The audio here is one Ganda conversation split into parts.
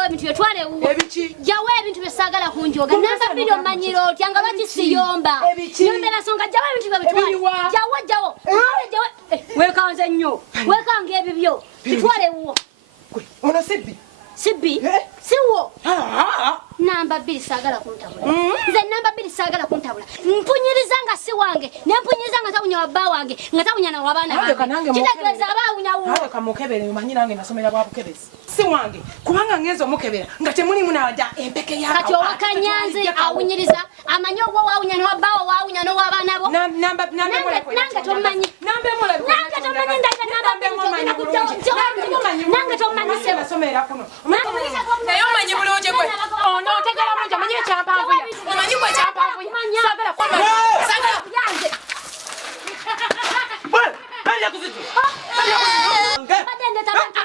jawe bintu byetwale uwo jawe bintu byesagala kunjoga namba 2 omanyiro tyanga lwaki siyomba nyombera songa jawe bintu byetwale jawe wekanze nnyo wekange ebibyo bitwale uwo ono sibbi siwo namba 2 sagala kuntabula nze namba 2 sagala kuntabula mpunyiriza nga si wange nempunyiriza nga tawunya wabba wange nga tawunya na wabana bange kitegeeza abawunya wo awe kamukebere umanyi nange nasomera bwa bukebezi si wange kubanga ngenzo mukebera nga temuli munada empeke ya kati owakanyanzi awunyiriza amanyo obwo wawunya no wabbawo wawunya no wabana bo namba nange tomanyi namba mola nange tomanyi ndaita nange tomanyi se nasomera kuno nayo manyi bulungi gwe ono tegala mulungi amanyi ekyampanvu ya omanyi gwe ekyampanvu sagala kwa sagala yange bali yakuziti badende tabantu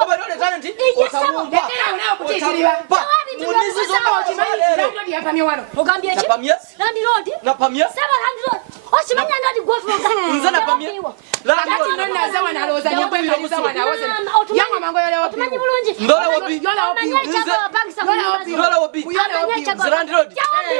obadole talenti otabumba ogambye ki landi road napamye saba landi road osimanya ndadi gwofuga nze napamye kati nonna zawa naloza nyagwe biroza wana woze yango mango yale wapi tumanyi bulungi ndola wapi yola wapi ndola wapi ndola wapi zirandi road jawabi